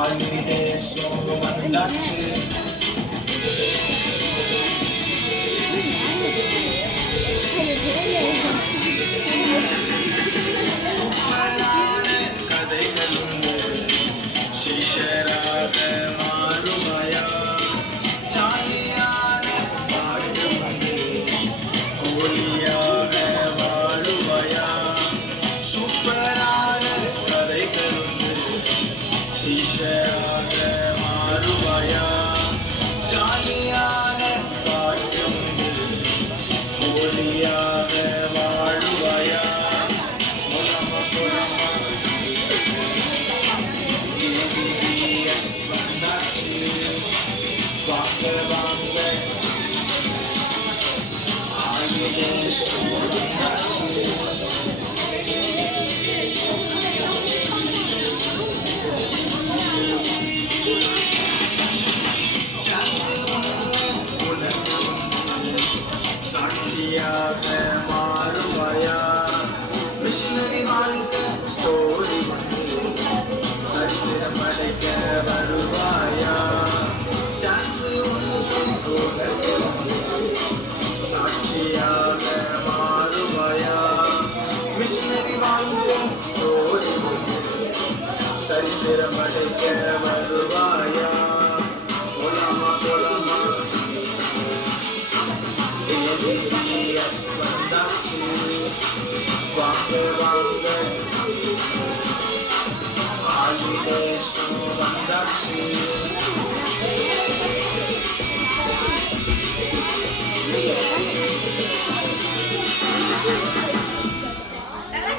ஹாலிடேஸும் வந்தாச்சு. சூப்பரான கதைகளும் சிஷராக மாறுவாயா? ஜாலியான பாட்டு வந்து ஹோலியாக வாழுவாயா? சூப்பரான கதைகளும் சிஷராக மாறுவாயா? ஜாலியான பாட்டு வந்து ஹோலியாக வாழுவாயா? ஏபிஎஸ் வந்தாச்சு. வாங்க வாங்க ஹாலிடேஸ் வந்தாச்சு. சான்ஸ் ஒன்று உனக்கு வந்து சாட்சியாக மாறுவாயா? மிஷினரி வாழ்க்கை ஸ்டோரி வந்து சரித்திரம் படைக்க வருவாயா? சான்ஸ் ஒன்று உனக்கு வந்து சாட்சியாக மாறுவாயா? மிஷினரி வாழ்க்கை ஸ்டோரி வந்து சரித்திரம் படைக்க வருவாயா? போலாமா போலாமா ஏபிஎஸ் வந்தாச்சு. வாங்க வாங்க